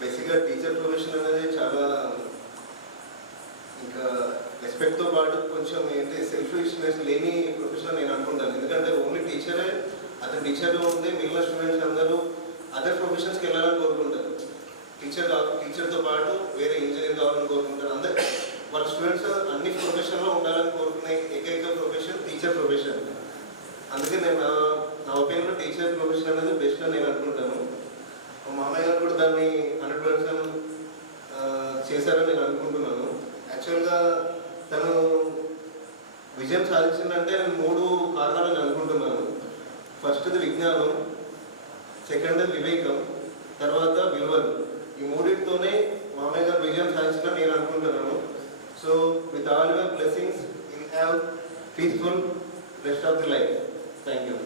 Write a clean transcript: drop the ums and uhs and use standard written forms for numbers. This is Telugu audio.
బేసిక్గా టీచర్ ప్రొఫెషన్ అనేది చాలా ఇంకా రెస్పెక్ట్తో పాటు కొంచెం ఏంటి సెల్ఫిష్నెస్ లేని ప్రొఫెషన్ నేను అనుకుంటాను. ఎందుకంటే ఓన్లీ టీచరే అతను టీచర్గా ఉంటే మిగిలిన స్టూడెంట్స్ అందరూ అదర్ ప్రొఫెషన్స్కి వెళ్ళాలని కోరుకుంటారు. టీచర్తో పాటు వేరే ఇంజనీర్ కావాలని కోరుకుంటారు. అందరు వాళ్ళ స్టూడెంట్స్ అన్ని ప్రొఫెషన్లో ఉండాలని కోరుకునే ఏకైక ప్రొఫెషన్ టీచర్ ప్రొఫెషన్. అందుకే నేను నా ఒపీనియన్లో టీచర్ ప్రొఫెషన్ అనేది బెస్ట్ అని నేను అనుకుంటాను. మా మామయ్య గారు కూడా దాన్ని 100% చేశారని నేను అనుకుంటున్నాను. యాక్చువల్గా తను విజయం సాధించిందంటే నేను 3 కారణాలని అనుకుంటున్నాను. ఫస్ట్ది విజ్ఞానం, సెకండ్ది వివేకం, తర్వాత విలువలు. ఈ మూడింటితోనే మామయ్య గారు విజయం సాధించాలని నేను అనుకుంటున్నాను. So with all your blessings you have peaceful rest of the life. Thank you.